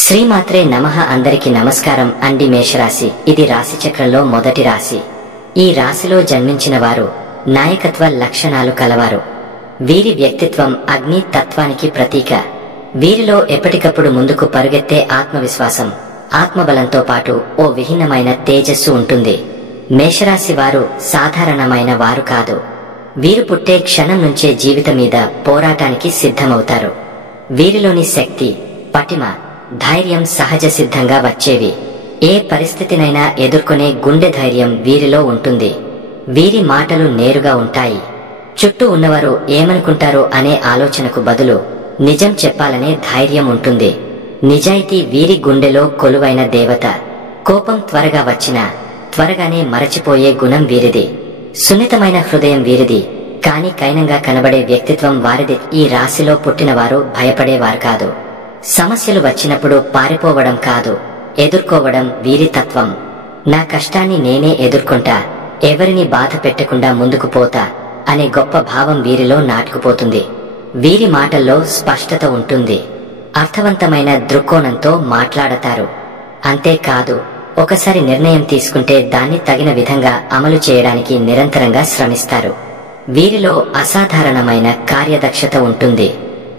శ్రీమాత్రే నమః. అందరికి నమస్కారం అండి. మేషరాశి ఇది రాశి చక్రంలో మొదటి రాశి. ఈ రాశిలో జన్మించిన వారు నాయకత్వ లక్షణాలు కలవారు. వీరి వ్యక్తిత్వం అగ్ని తత్వానికి ప్రతీక. వీరిలో ఎప్పటికప్పుడు ముందుకు పరుగెత్తే ఆత్మవిశ్వాసం, ఆత్మబలంతో పాటు ఓ విభిన్నమైన తేజస్సు ఉంటుంది. మేషరాశి వారు సాధారణమైన వారు కాదు. వీరు పుట్టే క్షణం నుంచే జీవితం మీద పోరాటానికి సిద్ధమవుతారు. వీరిలోని శక్తి, పటిమ, ధైర్యం సహజ సిద్ధంగా వచ్చేవి. ఏ పరిస్థితినైనా ఎదుర్కొనే గుండె ధైర్యం వీరిలో ఉంటుంది. వీరి మాటలు నేరుగా ఉంటాయి. చుట్టూ ఉన్నవారు ఏమనుకుంటారో అనే ఆలోచనకు బదులు నిజం చెప్పాలనే ధైర్యం ఉంటుంది. నిజాయితీ వీరి గుండెలో కొలువైన దేవత. కోపం త్వరగా వచ్చినా త్వరగానే మరచిపోయే గుణం వీరిది. సున్నితమైన హృదయం వీరిది, కాని కైనంగా కనబడే వ్యక్తిత్వం వారిది. ఈ రాశిలో పుట్టినవారు భయపడేవారు కాదు. సమస్యలు వచ్చినప్పుడు పారిపోవడం కాదు, ఎదుర్కోవడం వీరి తత్వం. నా కష్టాన్ని నేనే ఎదుర్కొంటా, ఎవరిని బాధ పెట్టకుండా ముందుకు పోతా అనే గొప్ప భావం వీరిలో నాటుకుపోతుంది. వీరి మాటల్లో స్పష్టత ఉంటుంది. అర్థవంతమైన దృక్కోణంతో మాట్లాడతారు. అంతేకాదు, ఒకసారి నిర్ణయం తీసుకుంటే దాన్ని తగిన విధంగా అమలు చేయడానికి నిరంతరంగా శ్రమిస్తారు. వీరిలో అసాధారణమైన కార్యదక్షత ఉంటుంది.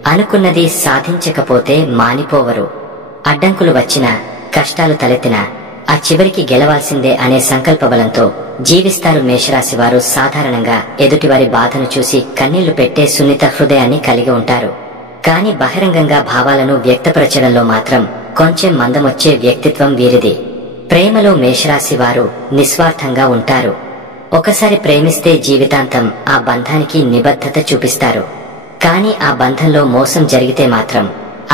అనుకున్నది సాధించకపోతే మానిపోవరు. అడ్డంకులు వచ్చినా, కష్టాలు తలెత్తినా ఆ చివరికి గెలవాల్సిందే అనే సంకల్ప బలంతో జీవిస్తారు. మేషరాశి వారు సాధారణంగా ఎదుటివారి బాధను చూసి కన్నీళ్లు పెట్టే సున్నిత హృదయాన్ని కలిగి ఉంటారు. కాని బహిరంగంగా భావాలను వ్యక్తపరచడంలో మాత్రం కొంచెం మందమొచ్చే వ్యక్తిత్వం వీరిది. ప్రేమలో మేషరాశి వారు నిస్వార్థంగా ఉంటారు. ఒకసారి ప్రేమిస్తే జీవితాంతం ఆ బంధానికి నిబద్ధత చూపిస్తారు. కాని ఆ బంధంలో మోసం జరిగితే మాత్రం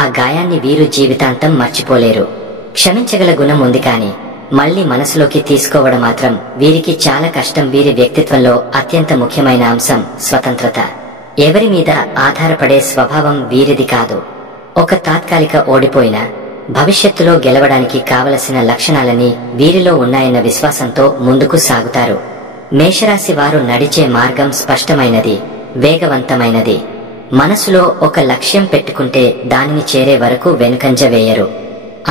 ఆ గాయాన్ని వీరు జీవితాంతం మర్చిపోలేరు. క్షమించగల గుణం ఉంది, కాని మళ్లీ మనసులోకి తీసుకోవడం మాత్రం వీరికి చాలా కష్టం. వీరి వ్యక్తిత్వంలో అత్యంత ముఖ్యమైన అంశం స్వతంత్రత. ఎవరి మీద ఆధారపడే స్వభావం వీరిది కాదు. ఒక తాత్కాలిక ఓడిపోయినా భవిష్యత్తులో గెలవడానికి కావలసిన లక్షణాలన్నీ వీరిలో ఉన్నాయన్న విశ్వాసంతో ముందుకు సాగుతారు. మేషరాశి వారు నడిచే మార్గం స్పష్టమైనది, వేగవంతమైనది. మనసులో ఒక లక్ష్యం పెట్టుకుంటే దానిని చేరే వరకు వెనుకంజ వేయరు.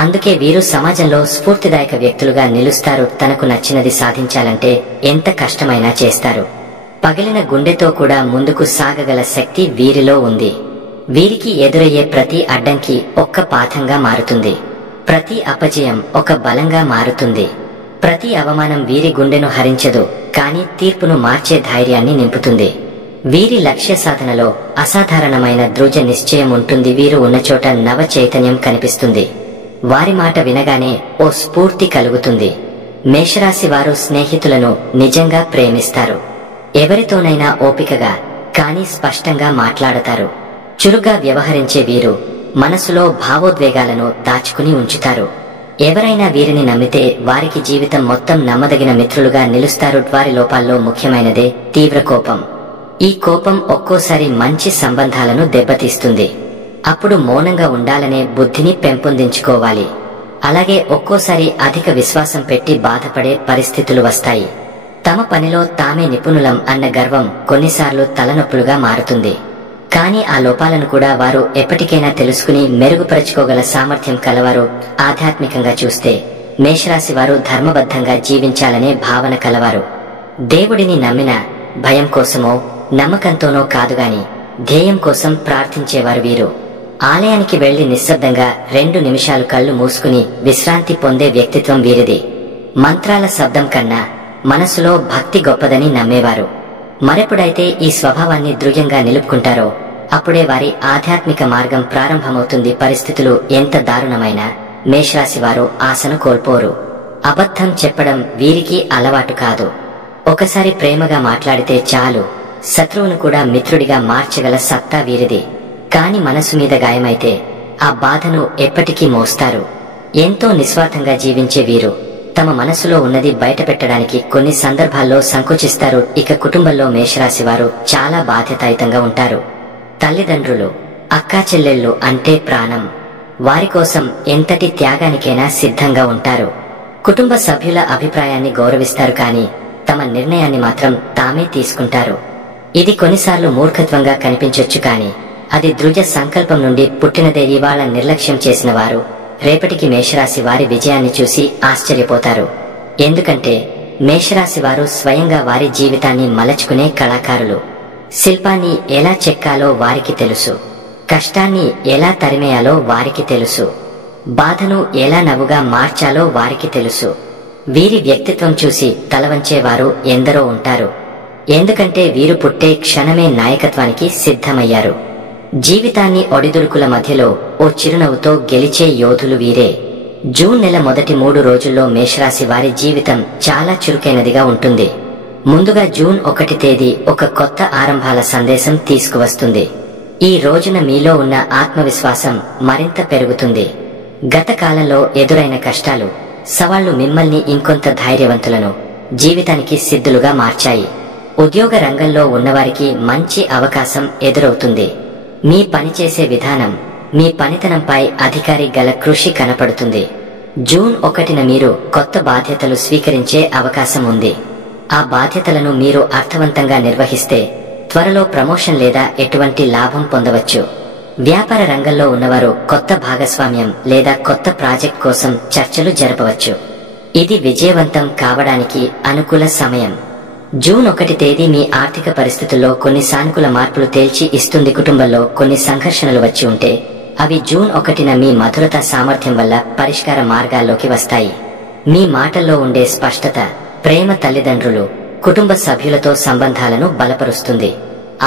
అందుకే వీరు సమాజంలో స్ఫూర్తిదాయక వ్యక్తులుగా నిలుస్తారు. తనకు నచ్చినది సాధించాలంటే ఎంత కష్టమైనా చేస్తారు. పగిలిన గుండెతో కూడా ముందుకు సాగగల శక్తి వీరిలో ఉంది. వీరికి ఎదురయ్యే ప్రతి అడ్డంకి ఒక్క పాఠంగా మారుతుంది. ప్రతి అపజయం ఒక బలంగా మారుతుంది. ప్రతి అవమానం వీరి గుండెను హరించదు, కాని తీర్పును మార్చే ధైర్యాన్ని నింపుతుంది. వీరి లక్ష్య సాధనలో అసాధారణమైన దృఢ నిశ్చయం ఉంటుంది. వీరు ఉన్నచోట నవ చైతన్యం కనిపిస్తుంది. వారి మాట వినగానే ఓ స్ఫూర్తి కలుగుతుంది. మేషరాశి వారు స్నేహితులను నిజంగా ప్రేమిస్తారు. ఎవరితోనైనా ఓపికగా కాని స్పష్టంగా మాట్లాడతారు. చురుగ్గా వ్యవహరించే వీరు మనసులో భావోద్వేగాలను దాచుకుని ఉంచుతారు. ఎవరైనా వీరిని నమ్మితే వారికి జీవితం మొత్తం నమ్మదగిన మిత్రులుగా నిలుస్తారు. వారి లోపాల్లో ముఖ్యమైనదే తీవ్ర కోపం. ఈ కోపం ఒక్కోసారి మంచి సంబంధాలను దెబ్బతీస్తుంది. అప్పుడు మౌనంగా ఉండాలనే బుద్ధిని పెంపొందించుకోవాలి. అలాగే ఒక్కోసారి అధిక విశ్వాసం పెట్టి బాధపడే పరిస్థితులు వస్తాయి. తమ పనిలో తామే నిపుణులం అన్న గర్వం కొన్నిసార్లు తలనొప్పులుగా మారుతుంది. కాని ఆ లోపాలను కూడా వారు ఎప్పటికైనా తెలుసుకుని మెరుగుపరుచుకోగల సామర్థ్యం కలవారు. ఆధ్యాత్మికంగా చూస్తే మేషరాశి వారు ధర్మబద్ధంగా జీవించాలనే భావన కలవారు. దేవుడిని నమ్మిన భయం కోసమో నమ్మకంతోనో కాదుగాని ధ్యేయం కోసం ప్రార్థించేవారు వీరు. ఆలయానికి వెళ్లి నిశ్శబ్దంగా 2 నిమిషాలు కళ్ళు మూసుకుని విశ్రాంతి పొందే వ్యక్తిత్వం వీరిది. మంత్రాల శబ్దం కన్నా మనసులో భక్తి గొప్పదని నమ్మేవారు. మరెప్పుడైతే ఈ స్వభావాన్ని దృఢంగా నిలుపుకుంటారో అప్పుడే వారి ఆధ్యాత్మిక మార్గం ప్రారంభమవుతుంది. పరిస్థితులు ఎంత దారుణమైనా మేషరాశి వారు ఆశను కోల్పోరు. అబద్ధం చెప్పడం వీరికి అలవాటు కాదు. ఒకసారి ప్రేమగా మాట్లాడితే చాలు, శత్రువును కూడా మిత్రుడిగా మార్చగల సత్తా వీరిది. కాని మనసు మీద గాయమైతే ఆ బాధను ఎప్పటికీ మోస్తారు. ఎంతో నిస్వార్థంగా జీవించే వీరు తమ మనసులో ఉన్నది బయటపెట్టడానికి కొన్ని సందర్భాల్లో సంకోచిస్తారు. ఇక కుటుంబంలో మేషరాశి వారు చాలా బాధ్యతాయుతంగా ఉంటారు. తల్లిదండ్రులు, అక్కా చెల్లెళ్ళు అంటే ప్రాణం. వారి కోసం ఎంతటి త్యాగానికైనా సిద్ధంగా ఉంటారు. కుటుంబ సభ్యుల అభిప్రాయాన్ని గౌరవిస్తారు, కాని తమ నిర్ణయాన్ని మాత్రం తామే తీసుకుంటారు. ఇది కొన్నిసార్లు మూర్ఖత్వంగా కనిపించొచ్చు, కాని అది దృఢ సంకల్పం నుండి పుట్టినదే. ఇవాళ నిర్లక్ష్యం చేసిన వారు రేపటికి మేషరాశి వారి విజయాన్ని చూసి ఆశ్చర్యపోతారు. ఎందుకంటే మేషరాశి వారు స్వయంగా వారి జీవితాన్ని మలచుకునే కళాకారులు. శిల్పాన్ని ఎలా చెక్కాలో వారికి తెలుసు. కష్టాన్ని ఎలా తరిమేయాలో వారికి తెలుసు. బాధను ఎలా నవ్వుగా మార్చాలో వారికి తెలుసు. వీరి వ్యక్తిత్వం చూసి తలవంచేవారు ఎందరో ఉంటారు. ఎందుకంటే వీరు పుట్టే క్షణమే నాయకత్వానికి సిద్ధమయ్యారు. జీవితాన్ని ఒడిదుడుకుల మధ్యలో ఓ చిరునవ్వుతో గెలిచే యోధులు వీరే. జూన్ నెల మొదటి 3 రోజుల్లో మేషరాశి వారి జీవితం చాలా చురుకైనదిగా ఉంటుంది. ముందుగా జూన్ 1 తేదీ ఒక కొత్త ఆరంభాల సందేశం తీసుకువస్తుంది. ఈ రోజున మీలో ఉన్న ఆత్మవిశ్వాసం మరింత పెరుగుతుంది. గత కాలంలో ఎదురైన కష్టాలు, సవాళ్లు మిమ్మల్ని ఇంకొంత ధైర్యవంతులను, జీవితానికి సిద్ధులుగా మార్చాయి. ఉద్యోగ రంగంలో ఉన్నవారికి మంచి అవకాశం ఎదురవుతుంది. మీ పనిచేసే విధానం, మీ పనితనంపై అధికారి గల కృషి కనపడుతుంది. జూన్ 1న మీరు కొత్త బాధ్యతలు స్వీకరించే అవకాశం ఉంది. ఆ బాధ్యతలను మీరు అర్థవంతంగా నిర్వహిస్తే త్వరలో ప్రమోషన్ లేదా ఎటువంటి లాభం పొందవచ్చు. వ్యాపార రంగంలో ఉన్నవారు కొత్త భాగస్వామ్యం లేదా కొత్త ప్రాజెక్ట్ కోసం చర్చలు జరపవచ్చు. ఇది విజయవంతం కావడానికి అనుకూల సమయం. జూన్ 1 తేదీ మీ ఆర్థిక పరిస్థితుల్లో కొన్ని సానుకూల మార్పులు తేల్చి ఇస్తుంది. కుటుంబంలో కొన్ని సంఘర్షణలు వచ్చి ఉంటే అవి జూన్ 1న మీ మధురత సామర్థ్యం వల్ల పరిష్కార మార్గాల్లోకి వస్తాయి. మీ మాటల్లో ఉండే స్పష్టత, ప్రేమ తల్లిదండ్రులు, కుటుంబ సభ్యులతో సంబంధాలను బలపరుస్తుంది.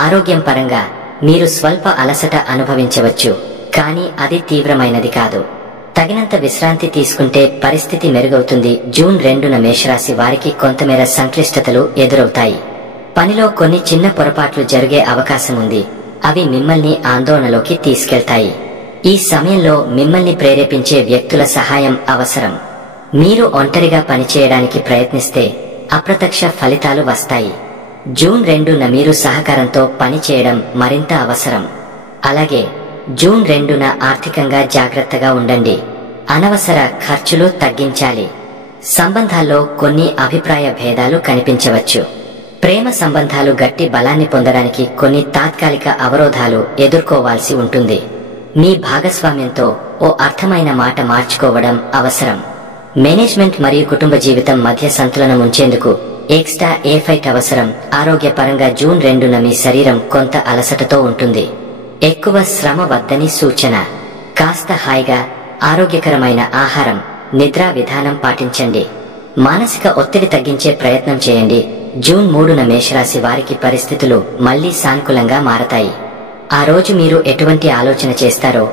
ఆరోగ్యం పరంగా మీరు స్వల్ప అలసట అనుభవించవచ్చు, కానీ అది తీవ్రమైనది కాదు. తగినంత విశ్రాంతి తీసుకుంటే పరిస్థితి మెరుగవుతుంది. జూన్ 2న మేషరాశి వారికి కొంతమేర సంక్లిష్టతలు ఎదురవుతాయి. పనిలో కొన్ని చిన్న పొరపాట్లు జరిగే అవకాశం ఉంది. అవి మిమ్మల్ని ఆందోళనలోకి తీసుకెళ్తాయి. ఈ సమయంలో మిమ్మల్ని ప్రేరేపించే వ్యక్తుల సహాయం అవసరం. మీరు ఒంటరిగా పనిచేయడానికి ప్రయత్నిస్తే అప్రత్యక్ష ఫలితాలు వస్తాయి. జూన్ 2న మీరు సహకారంతో పనిచేయడం మరింత అవసరం. అలాగే జూన్ 2న ఆర్థికంగా జాగ్రత్తగా ఉండండి. అనవసర ఖర్చులు తగ్గించాలి. సంబంధాల్లో కొన్ని అభిప్రాయ భేదాలు కనిపించవచ్చు. ప్రేమ సంబంధాలు గట్టి బలాన్ని పొందడానికి కొన్ని తాత్కాలిక అవరోధాలు ఎదుర్కోవాల్సి ఉంటుంది. మీ భాగస్వామ్యంతో ఓ అర్థమైన మాట మార్చుకోవడం అవసరం. మేనేజ్మెంట్ మరియు కుటుంబ జీవితం మధ్య సంతులనం ఉంచేందుకు ఎక్స్ట్రా ఎఫర్ట్ అవసరం. ఆరోగ్యపరంగా జూన్ 2న మీ శరీరం కొంత అలసటతో ఉంటుంది. ఎక్కువ శ్రమ వద్దని సూచన. కాస్త హాయిగా ఆరోగ్యకరమైన ఆహారం, నిద్రా విధానం పాటించండి. మానసిక ఒత్తిడి తగ్గించే ప్రయత్నం చేయండి. జూన్ 3న మేషరాశి వారికి పరిస్థితులు మళ్లీ సానుకూలంగా మారతాయి. ఆ రోజు మీరు ఎటువంటి ఆలోచన చేస్తారో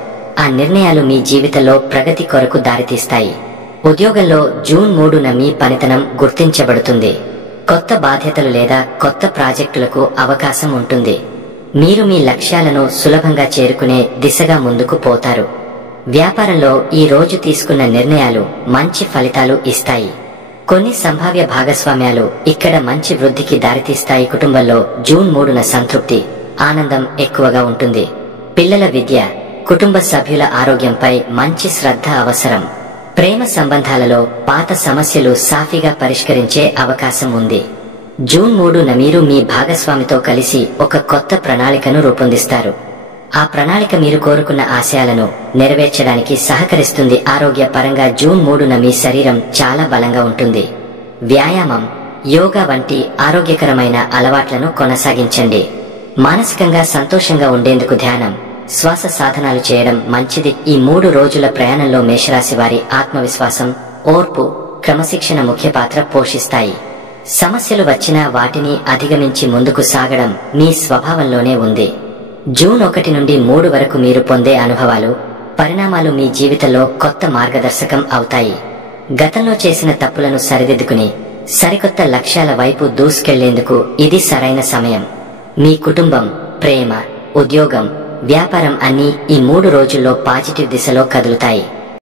ఆ నిర్ణయాలు మీ జీవితంలో ప్రగతి కొరకు దారితీస్తాయి. ఉద్యోగంలో జూన్ 3న మీ పనితనం గుర్తించబడుతుంది. కొత్త బాధ్యతలు లేదా కొత్త ప్రాజెక్టులకు అవకాశం ఉంటుంది. మీరు మీ లక్ష్యాలను సులభంగా చేరుకునే దిశగా ముందుకు పోతారు. వ్యాపారంలో ఈ రోజు తీసుకున్న నిర్ణయాలు మంచి ఫలితాలు ఇస్తాయి. కొన్ని సంభావ్య భాగస్వామ్యాలు ఇక్కడ మంచి వృద్ధికి దారితీస్తాయి. కుటుంబంలో జూన్ 3న సంతృప్తి, ఆనందం ఎక్కువగా ఉంటుంది. పిల్లల విద్య, కుటుంబ సభ్యుల ఆరోగ్యంపై మంచి శ్రద్ధ అవసరం. ప్రేమ సంబంధాలలో పాత సమస్యలు సాఫీగా పరిష్కరించే అవకాశం ఉంది. జూన్ 3న మీరు మీ భాగస్వామితో కలిసి ఒక కొత్త ప్రణాళికను రూపొందిస్తారు. ఆ ప్రణాళిక మీరు కోరుకున్న ఆశయాలను నెరవేర్చడానికి సహకరిస్తుంది. ఆరోగ్య పరంగా జూన్ 3న మీ శరీరం చాలా బలంగా ఉంటుంది. వ్యాయామం, యోగా వంటి ఆరోగ్యకరమైన అలవాట్లను కొనసాగించండి. మానసికంగా సంతోషంగా ఉండేందుకు ధ్యానం, శ్వాస సాధనాలు చేయడం మంచిది. ఈ 3 రోజుల ప్రయాణంలో మేషరాశి వారి ఆత్మవిశ్వాసం, ఓర్పు, క్రమశిక్షణ ముఖ్య పాత్ర పోషిస్తాయి. సమస్యలు వచ్చినా వాటిని అధిగమించి ముందుకు సాగడం మీ స్వభావంలోనే ఉంది. జూన్ 1 నుండి 3 వరకు మీరు పొందే అనుభవాలు, పరిణామాలు మీ జీవితంలో కొత్త మార్గదర్శకం అవుతాయి. గతంలో చేసిన తప్పులను సరిదిద్దుకుని సరికొత్త లక్ష్యాల వైపు దూసుకెళ్లేందుకు ఇది సరైన సమయం. మీ కుటుంబం, ప్రేమ, ఉద్యోగం, వ్యాపారం అన్నీ ఈ 3 రోజుల్లో పాజిటివ్ దిశలో కదులుతాయి.